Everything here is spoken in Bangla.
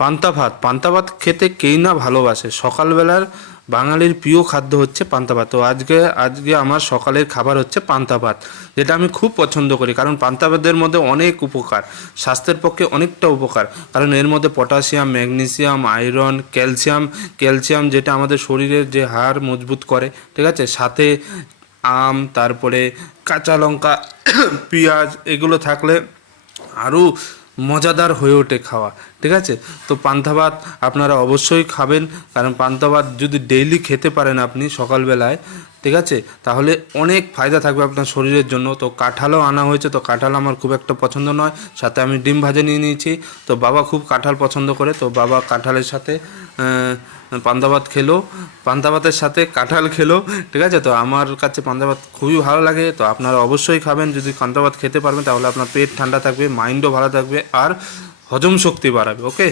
পান্তা ভাত খেতে কেই না ভালোবাসে। সকালবেলার বাঙালির প্রিয় খাদ্য হচ্ছে পান্তা ভাত। তো আজকে আমার সকালের খাবার হচ্ছে পান্তা ভাত, যেটা আমি খুব পছন্দ করি। কারণ পান্তা ভাতের মধ্যে অনেক উপকার, স্বাস্থ্যের পক্ষে অনেকটা উপকার। কারণ এর মধ্যে পটাশিয়াম, ম্যাগনেসিয়াম, আয়রন, ক্যালসিয়াম যেটা আমাদের শরীরের যে হাড় মজবুত করে, ঠিক আছে। সাথে আম, তারপরে কাঁচা লঙ্কা, পেঁয়াজ, এগুলো থাকলে আরও মজাদার হয়ে ওঠে খাওয়া, ঠিক আছে। তো পান্তা ভাত আপনারা অবশ্যই খাবেন। কারণ পান্তা ভাত যদি ডেইলি খেতে পারেন আপনি সকালবেলায়, ঠিক আছে, তাহলে অনেক ফায়দা থাকবে আপনার শরীরের জন্য। তো কাঁঠালও আনা হয়েছে, তো কাঁঠাল আমার খুব একটা পছন্দ নয়, সাথে আমি ডিম ভাজা নিয়ে নিয়েছি। তো বাবা খুব কাঁঠাল পছন্দ করে, তো বাবা কাঁঠালের সাথে পান্তা ভাত খেলো, পান্তা ভাতের সাথে কাঁঠাল খেলো, ঠিক আছে। তো আমার কাছে পান্তা ভাত খুবই ভালো লাগে। তো আপনারা অবশ্যই খাবেন। যদি পান্তা ভাত খেতে পারবেন তাহলে আপনার পেট ঠান্ডা থাকবে, মাইন্ডও ভালো থাকবে, আর হজম শক্তি বাড়াবে। ওকে।